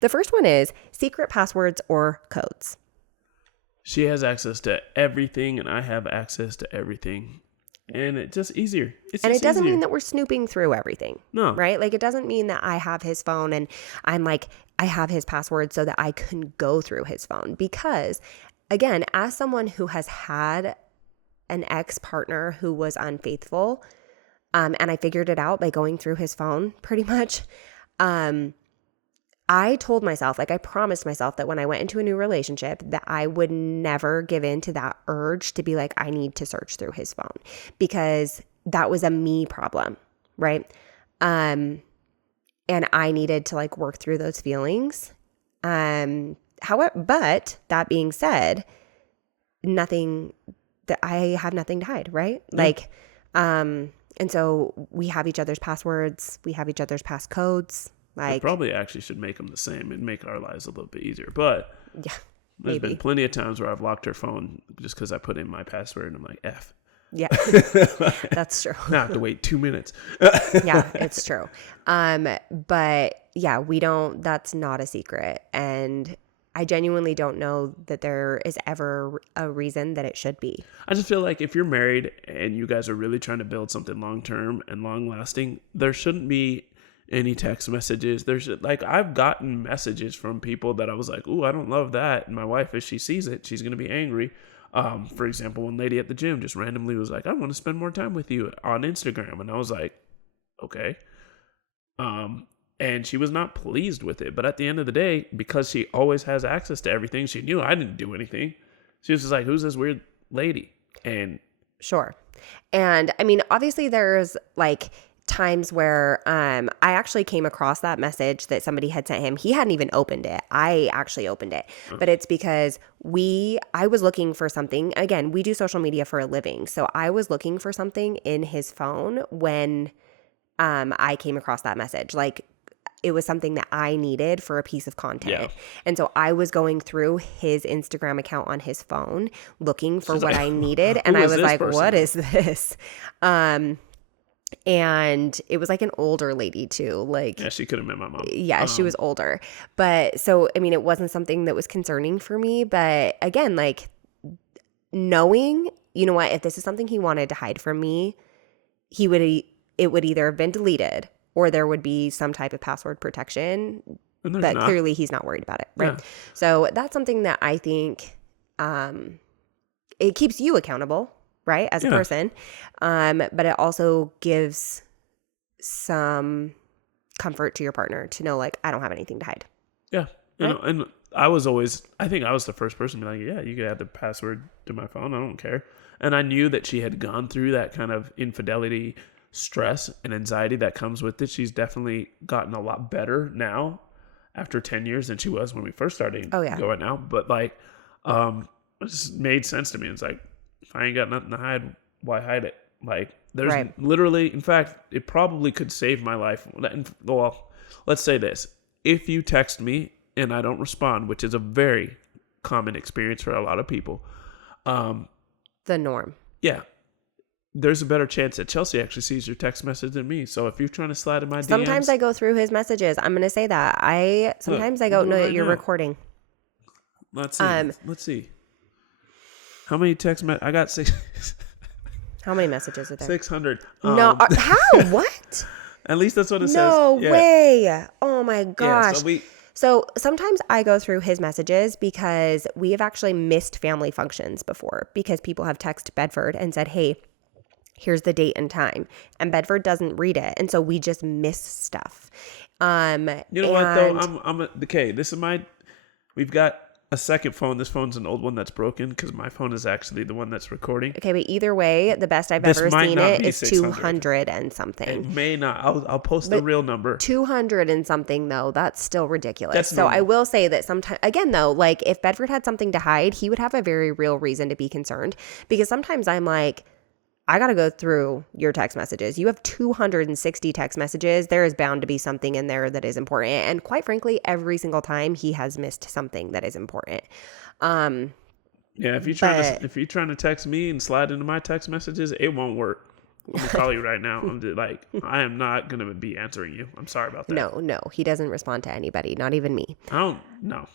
The first one is secret passwords or codes. She has access to everything, and I have access to everything. And it's just easier. And it doesn't mean that we're snooping through everything. No. Right? Like, it doesn't mean that I have his phone and I'm like, I have his password so that I can go through his phone. Because, again, as someone who has had an ex-partner who was unfaithful, and I figured it out by going through his phone pretty much, I told myself, like I promised myself that when I went into a new relationship that I would never give in to that urge to be like, I need to search through his phone, because that was a me problem, right? And I needed to like work through those feelings. However, but that being said, I have nothing to hide, right? Yeah. Like, and so we have each other's passwords, we have each other's passcodes. Like, we probably actually should make them the same and make our lives a little bit easier. But yeah, there's been plenty of times where I've locked her phone just because I put in my password and I'm like, F. Yeah, that's true. Now I have to wait 2 minutes. Yeah, it's true. But yeah, that's not a secret. And I genuinely don't know that there is ever a reason that it should be. I just feel like if you're married and you guys are really trying to build something long-term and long-lasting, there shouldn't be any text messages. I've gotten messages from people that I was like, ooh, I don't love that. And my wife, if she sees it, she's going to be angry. For example, one lady at the gym just randomly was like, I want to spend more time with you on Instagram. And I was like, okay. And she was not pleased with it. But at the end of the day, because she always has access to everything, she knew I didn't do anything. She was just like, who's this weird lady? And sure. And I mean, obviously there's like times where I actually came across that message that somebody had sent him. He hadn't even opened it. I actually opened it. But it's because I was looking for something. Again, we do social media for a living. So I was looking for something in his phone when I came across that message. Like, it was something that I needed for a piece of content. Yeah. And so I was going through his Instagram account on his phone looking for what I needed. And I was like, what is this? And it was like an older lady too. Like, yeah, she could have been my mom. Yeah, she was older. But so, I mean, it wasn't something that was concerning for me. But again, like, knowing, you know what, if this is something he wanted to hide from me, it would either have been deleted or there would be some type of password protection. But clearly he's not worried about it, right? Yeah. So that's something that I think it keeps you accountable, right, as a person. But it also gives some comfort to your partner to know, like, I don't have anything to hide. Yeah. Right? And I think I was the first person to be like, yeah, you could add the password to my phone. I don't care. And I knew that she had gone through that kind of infidelity stress and anxiety that comes with it. She's definitely gotten a lot better now after 10 years than she was when we first started going out. But like, it just made sense to me. It's like, if I ain't got nothing to hide, why hide it? Like, there's literally, in fact, it probably could save my life. Well, let's say this. If you text me and I don't respond, which is a very common experience for a lot of people. The norm. Yeah. There's a better chance that Chelsea actually sees your text message than me. So if you're trying to slide in my DMs. Sometimes I go through his messages. I'm going to say that. Sometimes I don't know that you're recording. Let's see. How many text messages? I got 6. How many messages are there? 600. No. How? What? At least that's what it says. No way. Oh my gosh. Yeah, so sometimes I go through his messages because we have actually missed family functions before because people have texted Bedford and said, hey, here's the date and time. And Bedford doesn't read it. And so we just miss stuff. You know what though? Okay, we've got a second phone. This phone's an old one that's broken because my phone is actually the one that's recording. Okay, but either way, the best I've ever seen it is 200 and something. It may not. I'll post the real number. 200 and something though, that's still ridiculous. That's so normal. I will say that sometimes, again though, like if Bedford had something to hide, he would have a very real reason to be concerned because sometimes I'm like, I got to go through your text messages. You have 260 text messages. There is bound to be something in there that is important. And quite frankly, every single time he has missed something that is important. Yeah, if you're trying to text me and slide into my text messages, it won't work. let me call you right now. I'm just, like, I am not going to be answering you. I'm sorry about that. No, he doesn't respond to anybody, not even me. I don't, no.